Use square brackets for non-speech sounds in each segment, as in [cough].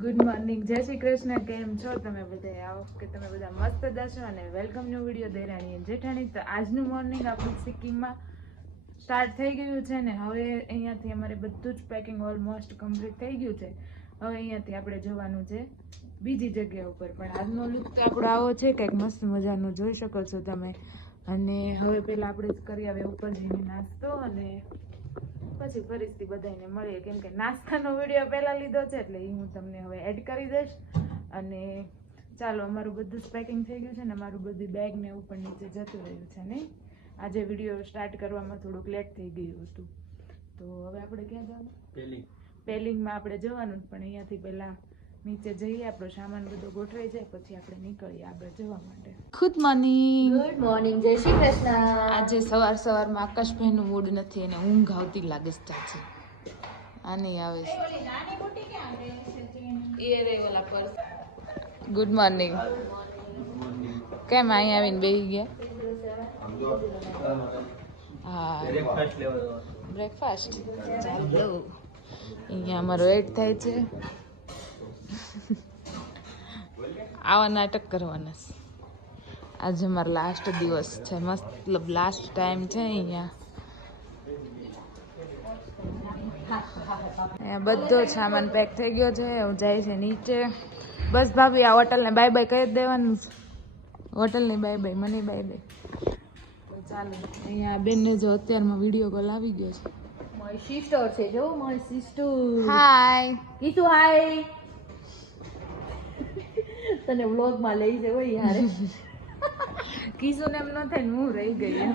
Good morning. જય શ્રી કૃષ્ણ. કેમ છો તમે બધા આવો કે તમે બધા મસ્ત દશો અને વેલકમ ન્યુ વીડિયો દેરાણી જેઠાણી. તો આજનું મોર્નિંગ આપણું સિક્કિમમાં સ્ટાર્ટ થઈ ગયું છે ને હવે અહીંયાથી અમારે બધું જ પેકિંગ ઓલમોસ્ટ કમ્પ્લીટ થઈ ગયું છે. હવે અહીંયાથી આપણે જવાનું છે બીજી જગ્યા ઉપર. પણ આજનો લુક તો આપણો આવો છે, કંઈક મસ્ત મજાનું જોઈ શકો છો તમે. અને હવે પહેલાં આપણે કરી આવે ઉપર જઈને નાસ્તો અને પછી ફરીથી બધાને મળીએ. કેમ કે નાસ્તાનો વીડિયો પહેલાં લીધો છે એટલે એ હું તમને હવે એડ કરી દઈશ. અને ચાલો અમારું બધું જ પેકિંગ થઈ ગયું છે ને અમારું બધી બેગ ને ઉપર નીચે જતું રહ્યું છે નહીં આજે વીડિયો સ્ટાર્ટ કરવામાં થોડુંક લેટ થઈ ગયું હતું. તો હવે આપણે ક્યાં જવાનું? પેલી. પેલિંગમાં આપણે જવાનું પણ અહીંયાથી પહેલાં નીચે જઈએ આપણો સામાન બધો ગોઠવાઈ જાય પછી આપણે નીકળીએ આગળ જવા માટે. ગુડ મોર્નિંગ ગુડ મોર્નિંગ જય શ્રી કૃષ્ણ. આજે સવાર સવારમાં આકાશભાઈનું મૂડ નથી અને ઊંઘ આવતી લાગે છે. આજે આની આવે છે. ગુડ મોર્નિંગ કેમ અહીંયા આવીને બેસી ગયા? હા. બ્રેકફાસ્ટ બ્રેકફાસ્ટ ચાલો. અહીંયા અમારો એડ થાય છે. આવા નાટક કરવાના છે. આજે મારો લાસ્ટ દિવસ છે. મતલબ લાસ્ટ ટાઈમ છે અહીંયા. બધો સામાન પેક થઈ ગયો છે. હું જાય છે નીચે. બસ ભાભી આ હોટલને બાય બાય કહી દેવાનું છે. હોટલને બાય બાય મને બાય બાય તો ચાલો અહીંયા બેનને જો અત્યારમાં વીડિયો કોલ આવી ગયો છે. મારી સિસ્ટર છે. જો મારી સિસ્ટર હાય કીધું હાય તને વ્લોગમાં લઈ જવો યાર કીધું ને એમ ન થાય હું રહી ગઈ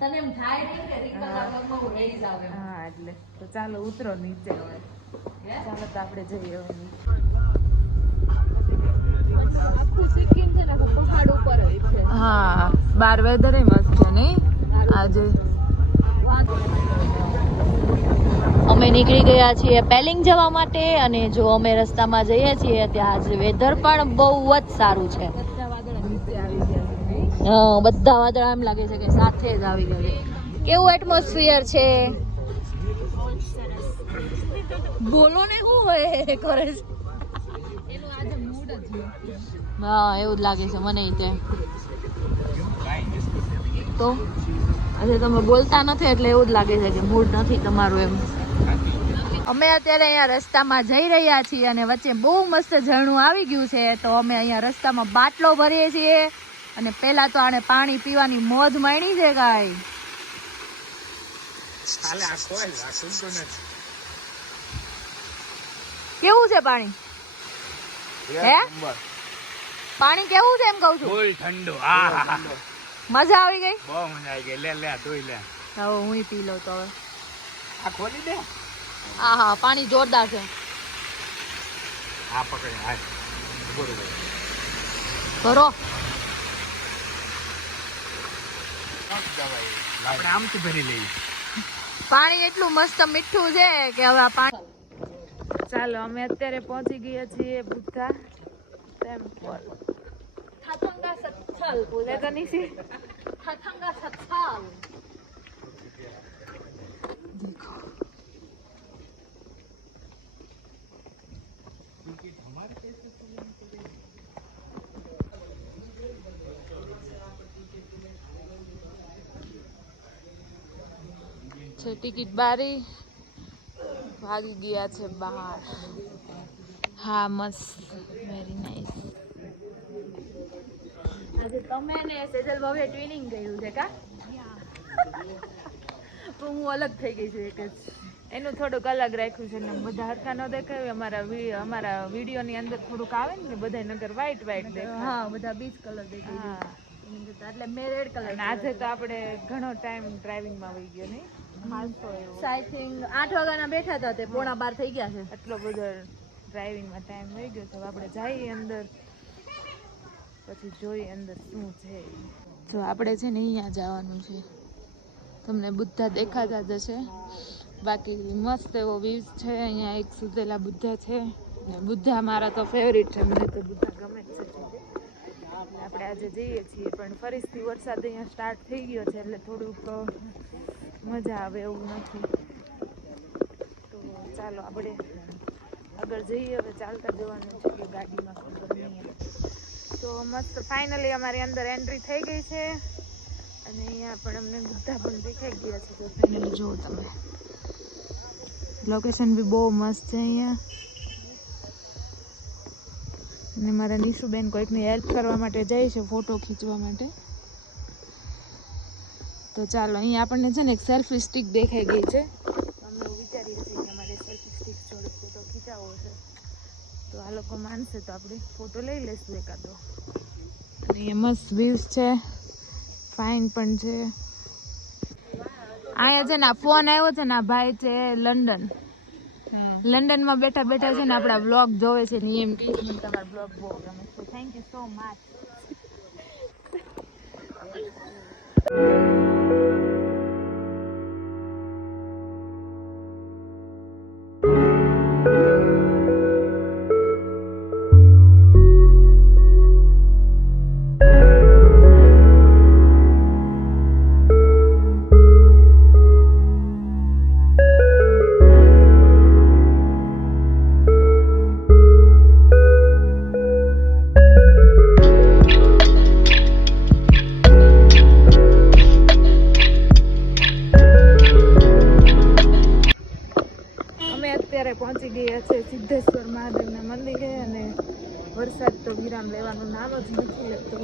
તને એમ થાય નહીં કે vlog હું રહી જાવ હા એટલે. તો ચાલો ઉતરો નીચે હવે. ચાલો તો આપણે જઈએ હવે આખું સિક્કિમ છે ને પહાડ ઉપર હોય છે. હા બાર વેધર મસ્ત છે નહીં? આજે. અમે નીકળી ગયા છીએ પેલિંગ જવા માટે અને જો અમે રસ્તામાં જઈએ છીએ ત્યાં આજે વેધર પણ બહુ જ સારું છે. બધા વાદળા એમ લાગે છે કે સાથે જ આવી ગયા કેવું એટમોસ્ફિયર છે? બોલો ને શું હોય કરે છે હા, એવું જ લાગે છે મને તે. તો? આજે તમે બોલતા નથી એટલે એવું જ લાગે છે કે મૂડ નથી તમારું એમ. અમે અત્યારે અહીંયા રસ્તામાં જઈ રહ્યા છીએ અને વચ્ચે બહુ મસ્ત ઝરણું આવી ગયું છે. તો અમે અહીંયા રસ્તામાં બાટલો ભરીએ છીએ અને પહેલા તો આને પાણી પીવાની મોજ માણી છે ગાય. કેવું છે પાણી? હે? પાણી કેવું છે એમ કહું છું? ફૂલ ઠંડુ મજા આવી ગઈ? બહુ મજા આવી ગઈ. લે લે ધોઈ લે. હવે હું પી લઉં તો હવે. આ ખોલી દે. હા હા પાણી જોરદાર છે. આ પકડી આ બરોબર ભરો. આપણે આમથી ભરી લઈએ. પાણી એટલું મસ્ત મીઠું છે કે હવે આ પાણી ચાલો અમે અત્યારે પહોંચી ગયા છીએ બુદ્ધા ટેમ્પલ. થાથંગા સત્સલ બોલે. તો નહીં છે થાથંગા સત્સલ છે ટિકિટ બારી. ભાગી ગયા છે બહાર. હા મસ્ત. વેરી નાઇસ આજે તમે ને સેજલ ભાવે ટ્વિનિંગ કર્યું છે કા? [laughs] તો હું અલગ થઈ ગઈ છું એક જ. એનું થોડુંક અલગ રાખ્યું છે ને બધા હરખા ન દેખાય. અમારા અમારા વિડીયોની અંદર થોડુંક આવે ને બધા નગર વ્હાઈટ વ્હાઈટ દેખાય. હા બધા બીચ કલર દેખાય હા. એટલે મેં રેડ કલર આજે તો આપણે ઘણો ટાઈમ ડ્રાઇવિંગમાં વહી ગયો નહીં? આઈ થિંક આઠ વાગ્યાના બેઠા હતા તે પોણા બાર થઈ ગયા છે. એટલો બધો ડ્રાઇવિંગમાં ટાઈમ વહી ગયો તો આપણે જઈએ અંદર. પછી જોઈએ અંદર શું છે. જો આપણે છે ને અહીંયા જવાનું છે. તમને બુદ્ધા દેખાતા જ હશે. બાકી મસ્ત એવો વ્યૂઝ છે અહીંયા એક સુધેલા બુદ્ધા છે. ને બુદ્ધા મારા તો ફેવરિટ છે મને તો બુદ્ધા ગમે જ છે. આપણે આજે જઈએ છીએ પણ ફરીથી વરસાદ અહીંયા સ્ટાર્ટ થઈ ગયો છે એટલે થોડુંક મજા આવે એવું નથી. તો ચાલો આપણે આગળ જઈએ, હવે ચાલતા જવાનું છે કે ગાડીમાં ખબર નહીં તો મસ્ત ફાઇનલી અમારી અંદર એન્ટ્રી થઈ ગઈ છે. અને અહીંયા પણ અમને બધા પણ દેખાઈ ગયા છે. તો ફાઇનલી જુઓ તમે. લોકેશન બી બહુ મસ્ત છે અહીંયા. અને મારા નિશુબેન કોઈકની હેલ્પ કરવા માટે જાય છે ફોટો ખીચવા માટે. તો ચાલો અહીંયા આપણને છે ને એક સેલ્ફી સ્ટિક દેખાઈ ગઈ છે. અમે વિચારીએ છીએ કે અમારે સેલ્ફી સ્ટિક જોડે ફોટો ખીચાવો છે. તો આ લોકો માનશે તો આપણે ફોટો લઈ લઈશું એકાદો. અને મસ્ત વ્યૂઝ છે. ફાઇન પણ છે. અહીંયા છે ને આ ફોન આવ્યો છે ને આ ભાઈ છે લંડન લંડનમાં બેઠા બેઠા છે ને આપણા બ્લોગ જોવે છે ને એમ કે તમારા બ્લોગ બહુ ગમે છે. થેન્ક યુ સો મચ છે સિદ્ધેશ્વર મહાદેવના મંદિરે અને વરસાદ તો વિરામ લેવાનું નામ જ નથી લેતો.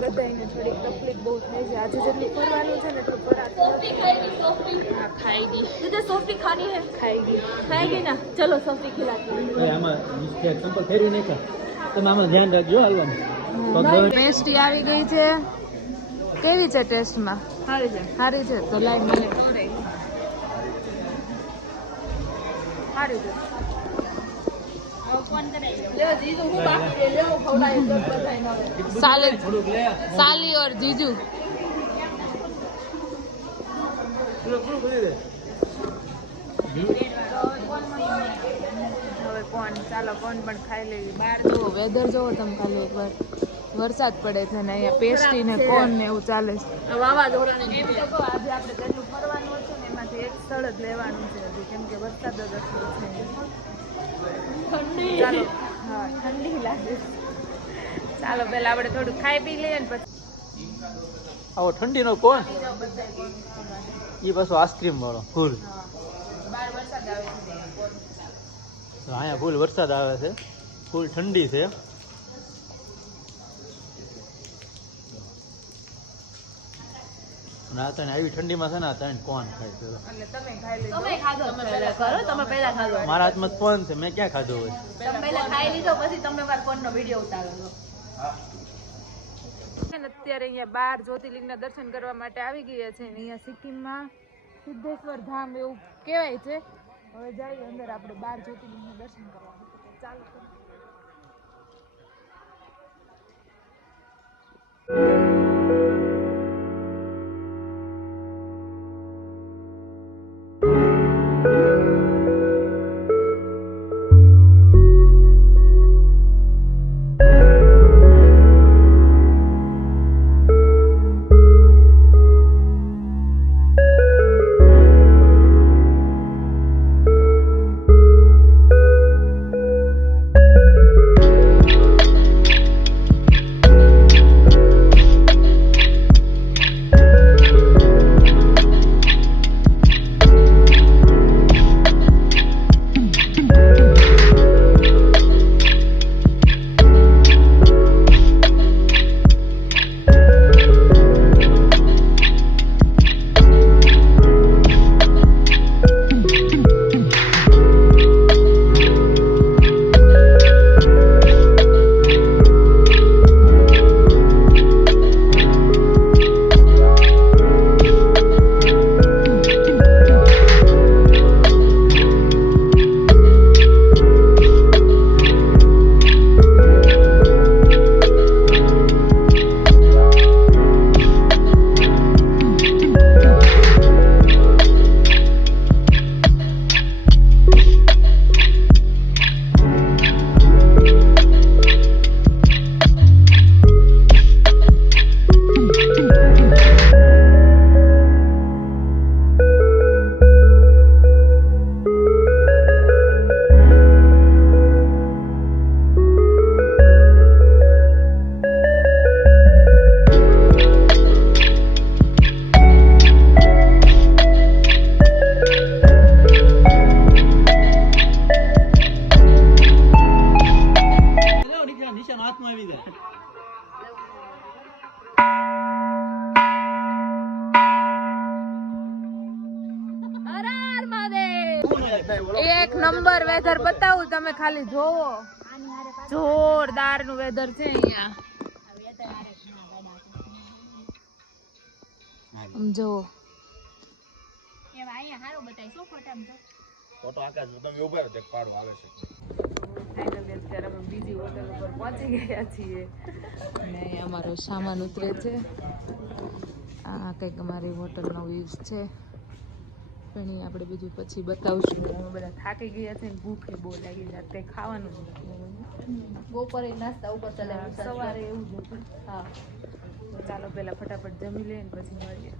બધાને થોડીક તકલીફ બહુ થાય છે. આજે જેટલી ફરવાની છે ને તો ખાઈ ગઈ. સોફી ખાની હે? ખાઈ ગઈ. ખાઈ ગઈ ના? ચલો સોફી ખીલાતી આમાં ચંપલ આવી ગઈ છે. કેવી છે ટેસ્ટમાં? સારી છે. સારી છે? તો લાઈક મને સારું સાલી ઓર જીજુ. ચાલો કોણ પણ ખાઈ લેવી બહાર જુઓ વેધર જુઓ તમે ખાલી એકવાર. વરસાદ પડે છે ને અહીંયા પેસ્ટી ને કોન ને એવું ચાલે છે. વાવાઝોડા ને આજે આપણે એક સ્થળ જ લેવાનું છે હજી કેમ કે વરસાદ જ એટલો છે. ઠંડી. ચાલો હા ઠંડી લાગે. ચાલો પહેલા આપણે થોડું ખાઈ પી લઈએ ને પછી. આવો ઠંડીનો કોણ? એ પાછો આઈસ્ક્રીમ વાળો ફૂલ. અહીંયા ફૂલ વરસાદ આવે છે. ફૂલ ઠંડી છે. અને આ તને આવી ઠંડીમાં છે ને તને કોણ ખાય છે. તમે ખાઈ લેજો તમે ખાધો પહેલા કરો. તમે પહેલા ખાધો. મારા હાથમાં ફોન છે મેં ક્યાં ખાધો હોય? તમે પહેલા ખાઈ લીધો પછી તમે મારા ફોન નો વીડિયો ઉતારો છે. ને અત્યારે અહીંયા બાર જ્યોતિર્લિંગના દર્શન કરવા માટે આવી ગયા છે ને અહીંયા સિક્કિમમાં સિદ્ધેશ્વર ધામ એવું કહેવાય છે. હવે જઈએ અંદર આપણે બાર જ્યોતિર્લિંગના દર્શન કરવા ચાલો. એક નંબર વેધર બતાવું તમે ખાલી જોવો. જોરદારનું વેધર છે અહીંયા. જોવો. ફોટો આકાશ તમે ઊભા રહો દેખ પાડો આવે છે. ફાઇનલી અત્યારે અમે બીજી હોટલ ઉપર પહોંચી ગયા છીએ. અને અમારો સામાન ઉતરે છે. આ કંઈક અમારી હોટલનો વ્યૂઝ છે. પણ એ આપણે બીજું પછી બતાવશું. અમે બધા થાકી ગયા છે ને ભૂખે બહુ લાગી રાતે ખાવાનું બપોરે નાસ્તા ઉપર સવારે એવું જ હતું. હા. તો ચાલો પહેલાં ફટાફટ જમી લઈએ ને પછી મળીએ.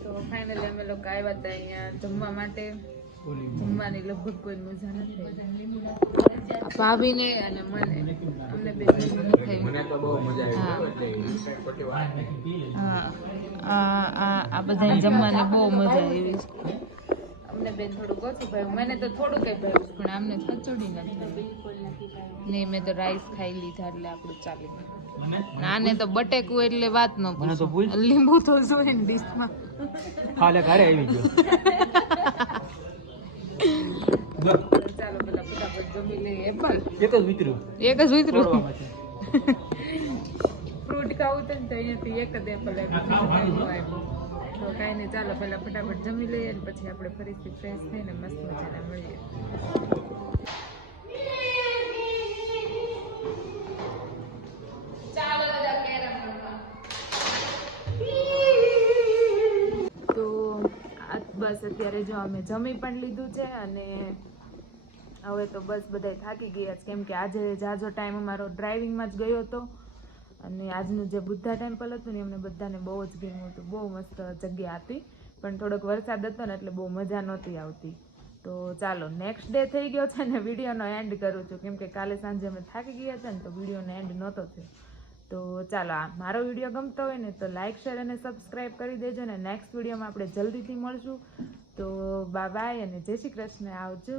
તો ફાઇનલી અમે લોકો આવ્યા હતા અહીંયા જમવા માટે. જમવાની લગભગ કોઈ મજા નથી ભાભીને અને મને અમને બે મને તો બહુ મજા હા. આવી હા આ આ આ બધા જમવાની બહુ મજા આવી છે. અમને બેન થોડુંક ઓછું ભાઈ મને તો થોડુંક કઈ પણ આમને ખચડી નથી નહીં મેં તો રાઈસ ખાઈ લીધા એટલે આપણું ચાલી ગયું આને તો બટેકું એટલે વાત ન પૂછો. લીંબુ તો જોઈએ ને ડીશમાં ખાલે ઘરે આવી ગયો [laughs] જો, તો ચાલો પેલા જમી એક જ વિતર્યું. એક જ ઉતરું ફ્રૂટ ખાવું ને તો અહીંયાથી એક જ એપલ તો કાંઈ નહીં ચાલો પહેલાં ફટાફટ જમી લઈએ ને પછી આપણે ફરીથી ફ્રેશ થઈને મસ્ત મજાના મળીએ. તો આ બસ અત્યારે જો અમે જમી પણ લીધું છે અને હવે તો બસ બધા થાકી ગયા છે કેમ કે આજે જાજો ટાઈમ અમારો ડ્રાઇવિંગમાં જ ગયો હતો. અને આજનું જે બુદ્ધા ટેમ્પલ હતું ને, એમને બધાને બહુ જ ગમ્યું હતું. બહુ મસ્ત જગ્યા હતી. પણ થોડોક વરસાદ હતો ને, એટલે બહુ મજા નહોતી આવતી. તો ચાલો નેક્સ્ટ ડે થઈ ગયો છે ને વિડીયોનો એન્ડ કરું છું. કેમ કે કાલે સાંજે અમે થાકી ગયા હતા ને, તો વિડીયોનો એન્ડ નહોતો થયો. તો ચાલો, આ મારો વીડિયો ગમતો હોય ને, તો લાઇક શેર અને સબસ્ક્રાઈબ કરી દેજો ને નેક્સ્ટ વિડીયોમાં આપણે જલ્દીથી મળશું. તો બાય અને જય શ્રી કૃષ્ણ. આવજો.